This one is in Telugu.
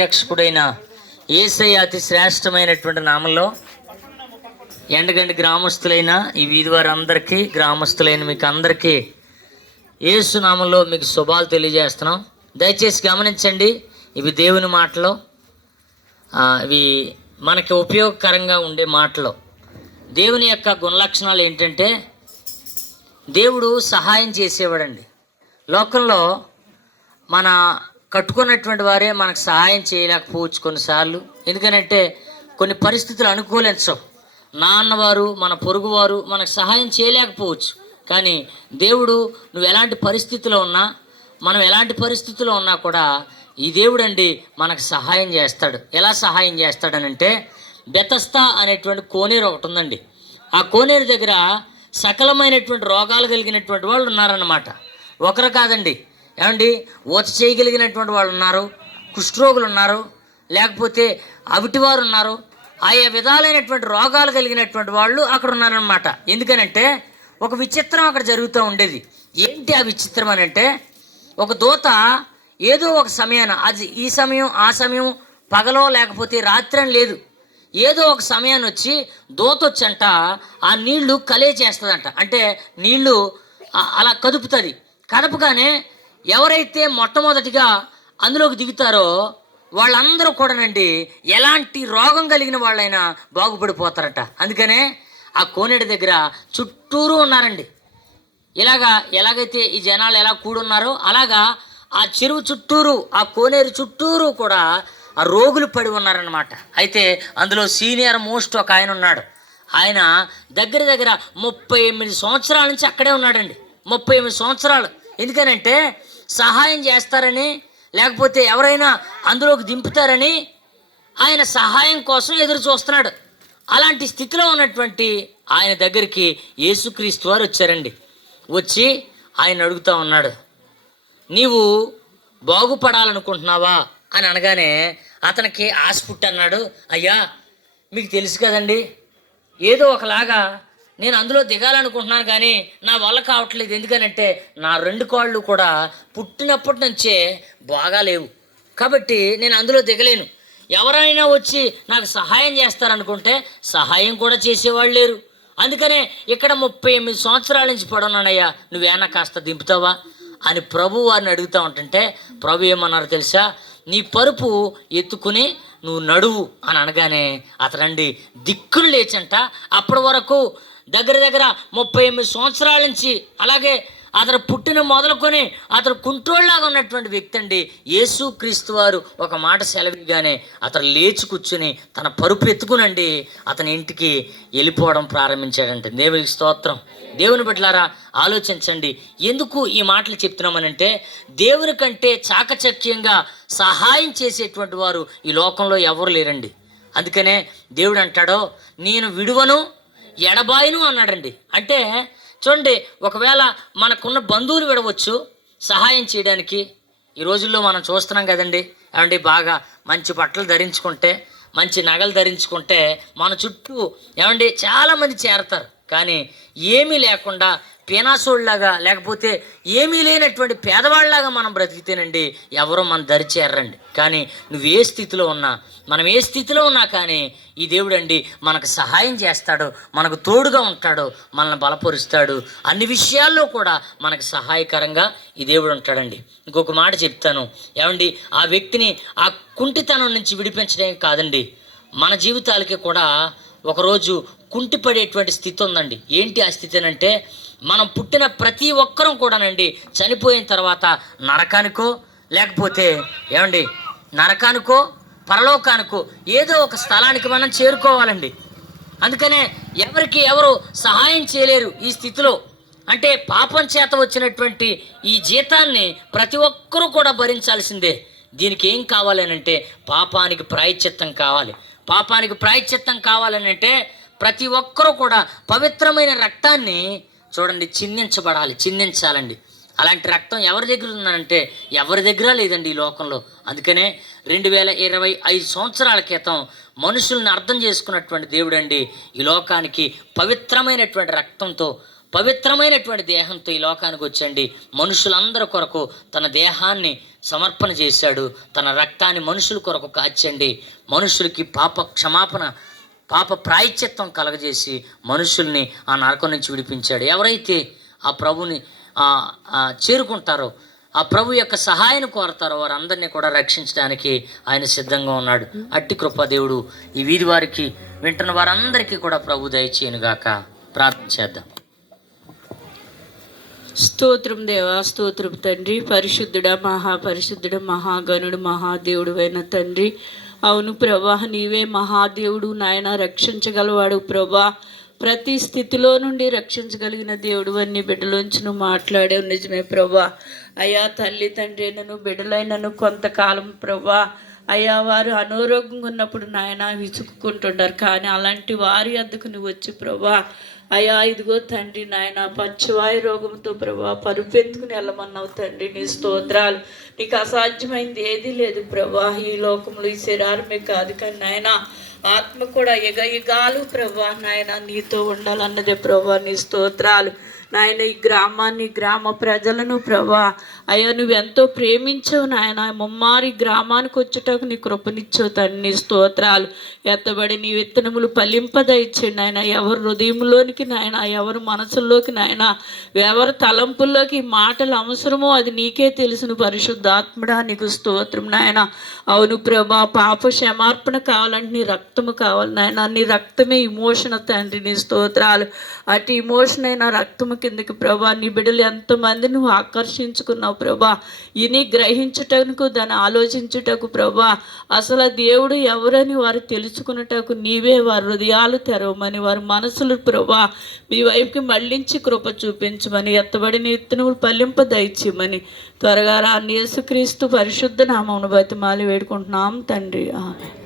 రక్షకుడైన యేసయ్య అతి శ్రేష్టమైనటువంటి నామంలో ఎండగండి గ్రామస్తులైన ఈ వీధి వారందరికీ, గ్రామస్తులైన మీకు అందరికీ యేసు నామంలో మీకు శుభాలు తెలియజేస్తున్నాం. దయచేసి గమనించండి, ఇవి దేవుని మాటలు, ఇవి మనకి ఉపయోగకరంగా ఉండే మాటలు. దేవుని యొక్క గుణలక్షణాలు ఏంటంటే, దేవుడు సహాయం చేసేవాడండి. లోకంలో మన కట్టుకున్నటువంటి వారే మనకు సహాయం చేయలేకపోవచ్చు కొన్నిసార్లు. ఎందుకనంటే కొన్ని పరిస్థితులు అనుకూలించవు. నాన్నవారు, మన పొరుగువారు మనకు సహాయం చేయలేకపోవచ్చు. కానీ దేవుడు నువ్వు ఎలాంటి పరిస్థితిలో ఉన్నా, మనం ఎలాంటి పరిస్థితిలో ఉన్నా కూడా ఈ దేవుడు అండి మనకు సహాయం చేస్తాడు. ఎలా సహాయం చేస్తాడనంటే, బెతస్తా అనేటువంటి కోనేరు ఒకటి ఉందండి. ఆ కోనేరు దగ్గర సకలమైనటువంటి రోగాలు కలిగినటువంటి వాళ్ళు ఉన్నారన్నమాట. ఒకరు కాదండి, ఏమండి, ఊత చేయగలిగినటువంటి వాళ్ళు ఉన్నారు, కుష్ఠరోగులు ఉన్నారు, లేకపోతే అవిటివారు ఉన్నారు, ఆయా విధాలైనటువంటి రోగాలు కలిగినటువంటి వాళ్ళు అక్కడ ఉన్నారనమాట. ఎందుకనంటే ఒక విచిత్రం అక్కడ జరుగుతూ ఉండేది. ఏంటి ఆ విచిత్రం అని అంటే, ఒక దూత ఏదో ఒక సమయాన, అది ఈ సమయం ఆ సమయం, పగలో లేకపోతే రాత్రి అని లేదు, ఏదో ఒక సమయాన్ని వచ్చి దూత వచ్చంట ఆ నీళ్లు కలే చేస్తుందంట. అంటే నీళ్లు అలా కదుపుతుంది. కదపగానే ఎవరైతే మొట్టమొదటిగా అందులోకి దిగుతారో వాళ్ళందరూ కూడానండి ఎలాంటి రోగం కలిగిన వాళ్ళైనా బాగుపడిపోతారట. అందుకనే ఆ కోనేటి దగ్గర చుట్టూరు ఉన్నారండి. ఎలాగైతే ఈ జనాలు ఎలా కూడున్నారో అలాగా ఆ చెరువు చుట్టూరు, ఆ కోనేరు చుట్టూరు కూడా ఆ రోగులు పడి ఉన్నారనమాట. అయితే అందులో సీనియర్ మోస్ట్ ఒక ఆయన ఉన్నాడు. ఆయన దగ్గర 38 సంవత్సరాల నుంచి అక్కడే ఉన్నాడండి. 38 సంవత్సరాలు. ఎందుకనంటే సహాయం చేస్తారని, లేకపోతే ఎవరైనా అందులోకి దింపుతారని ఆయన సహాయం కోసం ఎదురు చూస్తున్నాడు. అలాంటి స్థితిలో ఉన్నటువంటి ఆయన దగ్గరికి యేసుక్రీస్తు వారు వచ్చారండి. వచ్చి ఆయన అడుగుతూ ఉన్నాడు, నీవు బాగుపడాలనుకుంటున్నావా అని అనగానే అతనికి ఆశ పుట్టి అన్నాడు, అయ్యా మీకు తెలుసు కదండి, ఏదో ఒకలాగా నేను అందులో దిగాలనుకుంటున్నాను కానీ నా వల్ల కావట్లేదు. ఎందుకనంటే నా 2 కాళ్ళు కూడా పుట్టినప్పటి నుంచే బాగాలేవు, కాబట్టి నేను అందులో దిగలేను. ఎవరైనా వచ్చి నాకు సహాయం చేస్తారనుకుంటే సహాయం కూడా చేసేవాళ్ళు లేరు. అందుకనే ఇక్కడ 38 సంవత్సరాల నుంచి పడున్నానయ్యా, నువ్వేనా కాస్త దింపుతావా అని ప్రభు వారిని అడుగుతూ ఉంటుంటే ప్రభు ఏమన్నారు తెలుసా, నీ పరుపు ఎత్తుకుని నువ్వు నడువు అని అనగానే అతనండి దిక్కులు లేచంట. అప్పటి వరకు దగ్గర 38 సంవత్సరాల నుంచి, అలాగే అతను పుట్టిన మొదలుకొని అతను కుంట్రోల్లాగా ఉన్నటువంటి వ్యక్తి అండి. యేసుక్రీస్తు వారు ఒక మాట సెలవిగానే అతను లేచి కూర్చుని తన పరుపు ఎత్తుకునండి అతని ఇంటికి వెళ్ళిపోవడం ప్రారంభించాడంటే. దేవునికి స్తోత్రం. దేవుని బిడ్డలారా ఆలోచించండి, ఎందుకు ఈ మాటలు చెప్తున్నామనంటే, దేవుని కంటే చాకచక్యంగా సహాయం చేసేటువంటి వారు ఈ లోకంలో ఎవరు లేరండి. అందుకనే దేవుడు అంటాడో, నేను విడువను ఎడబాయను అన్నాడండి. అంటే చూడండి, ఒకవేళ మనకున్న బంధువులు విడవచ్చు సహాయం చేయడానికి. ఈ రోజుల్లో మనం చూస్తున్నాం కదండి, ఏమండి, బాగా మంచి బట్టలు ధరించుకుంటే, మంచి నగలు ధరించుకుంటే మన చుట్టూ ఏమండి చాలామంది చేరతారు. కానీ ఏమీ లేకుండా పీనాసోళ్ళలాగా, లేకపోతే ఏమీ లేనటువంటి పేదవాళ్ళలాగా మనం బ్రతికితేనండి ఎవరో మన దరి చేరండి. కానీ నువ్వు ఏ స్థితిలో ఉన్నా, మనం ఏ స్థితిలో ఉన్నా కానీ ఈ దేవుడు అండి మనకు సహాయం చేస్తాడు, మనకు తోడుగా ఉంటాడు, మనల్ని బలపరుస్తాడు. అన్ని విషయాల్లో కూడా మనకు సహాయకరంగా ఈ దేవుడు ఉంటాడండి. ఇంకొక మాట చెప్తాను, ఏమండి, ఆ వ్యక్తిని ఆ కుంటితనం నుంచి విడిపించడం కాదండి, మన జీవితాలకి కూడా ఒకరోజు కుంటిపడేటువంటి స్థితి ఉందండి. ఏంటి ఆ స్థితి అంటే, మనం పుట్టిన ప్రతి ఒక్కరం కూడానండి చనిపోయిన తర్వాత నరకానికో, లేకపోతే ఏమండి నరకానికో పరలోకానికో ఏదో ఒక స్థలానికి మనం చేరుకోవాలండి. అందుకనే ఎవరికి ఎవరు సహాయం చేయలేరు ఈ స్థితిలో. అంటే పాపం చేత వచ్చినటువంటి ఈ జీతాన్ని ప్రతి ఒక్కరూ కూడా భరించాల్సిందే. దీనికి ఏం కావాలనంటే పాపానికి ప్రాయశ్చిత్తం కావాలి. పాపానికి ప్రాయశ్చిత్తం కావాలనంటే ప్రతి ఒక్కరూ కూడా పవిత్రమైన రక్తాన్ని చూడండి చిందించాలండి. అలాంటి రక్తం ఎవరి దగ్గర ఉందంటే ఎవరి దగ్గర లేదండి ఈ లోకంలో. అందుకనే 2025 సంవత్సరాల క్రితం మనుషుల్ని అర్థం చేసుకున్నటువంటి దేవుడు అండి ఈ లోకానికి పవిత్రమైనటువంటి రక్తంతో పవిత్రమైనటువంటి దేహంతో ఈ లోకానికి వచ్చండి. మనుషులందరి కొరకు తన దేహాన్ని సమర్పణ చేశాడు, తన రక్తాన్ని మనుషుల కొరకు కాచండి. మనుషులకి పాప ప్రాయశ్చిత్తం కలగజేసి మనుషుల్ని ఆ నరకం నుంచి విడిపించాడు. ఎవరైతే ఆ ప్రభుని చేరుకుంటారో, ఆ ప్రభు యొక్క సహాయాన్ని కోరతారో వారందరినీ కూడా రక్షించడానికి ఆయన సిద్ధంగా ఉన్నాడు. అట్టి కృప దేవుడు ఈ వీధి వారికి, వింటున్న వారందరికీ కూడా ప్రభు దయచేయునుగాక. ప్రార్థన చేద్దాం. స్తోత్రం దేవా, స్తోత్రం తండ్రి. పరిశుద్ధుడా, మహాపరిశుద్ధుడా, మహాగణుడు, మహాదేవుడు అయిన తండ్రి. అవును ప్రభా, నీవే మహాదేవుడు నాయన, రక్షించగలవాడు ప్రభా. ప్రతి స్థితిలో నుండి రక్షించగలిగిన దేవుడు అన్ని బిడ్డలోంచి నువ్వు మాట్లాడావు, నిజమే ప్రభా. అయ్యా తండ్రి నన్ను బిడ్డలైనను కొంతకాలం ప్రభా అయ్యా వారు అనారోగ్యంగా ఉన్నప్పుడు నాయన విసుక్కుంటుంటారు, కానీ అలాంటి వారి వద్దకు నువ్వు వచ్చి ప్రభా అయ్యా ఇదిగో తండ్రి నాయన పచ్చివాయు రోగంతో ప్రభా పరుపెత్తుకుని వెళ్ళమన్నావు తండ్రి. నీ స్తోత్రాలు. నీకు అసాధ్యమైంది ఏదీ లేదు ప్రభా. ఈ లోకంలో ఈ శరీరమే కాదు కానీ నాయన ఆత్మ కూడా ఎగగాలు ప్రభా నాయన నీతో ఉండాలన్నదే ప్రభా. నీ స్తోత్రాలు నాయన. ఈ గ్రామాన్ని, గ్రామ ప్రజలను ప్రభా అయ్యా నువ్వెంతో ప్రేమించావు నాయన. ముమ్మారి గ్రామానికి వచ్చేటకు నీ కృపనిచ్చావు తండ్రి. నీ స్తోత్రాలు. ఎత్తబడి నీ విత్తనములు ఫలింపదయిచ్చండి నాయన. ఎవరి హృదయంలోనికి నాయన, ఎవరి మనసుల్లోకి నాయన, ఎవరి తలంపుల్లోకి మాటలు అవసరమో అది నీకే తెలుసును పరిశుద్ధాత్ముడా. నీకు స్తోత్రం నాయన. అవును ప్రభా, పాప క్షమార్పణ కావాలంటే నీ రక్తము కావాలి నాయన. నీ రక్తమే ఇమోషన్ తండ్రి. నీ స్తోత్రాలు. అటు ఇమోషన్ అయిన రక్తము కిందకి ప్రభా నీ బిడ్డలు ఎంతమంది నువ్వు ఆకర్షించుకున్నావు ప్రభా. ఇని గ్రహించుటకు, దాన్ని ఆలోచించుటకు ప్రభా, అసలు దేవుడు ఎవరని వారు తెలుసుకున్నటకు నీవే వారి హృదయాలు తెరవమని, వారి మనసులు ప్రభా మీ వైపుకి మళ్ళించి కృప చూపించమని, ఎత్తబడిన విత్తనములు ఫలింప దయచేయమని త్వరగా రాని యేసుక్రీస్తు పరిశుద్ధ నామమును బతిమాలి వేడుకుంటున్నాం తండ్రి. ఆమేన్.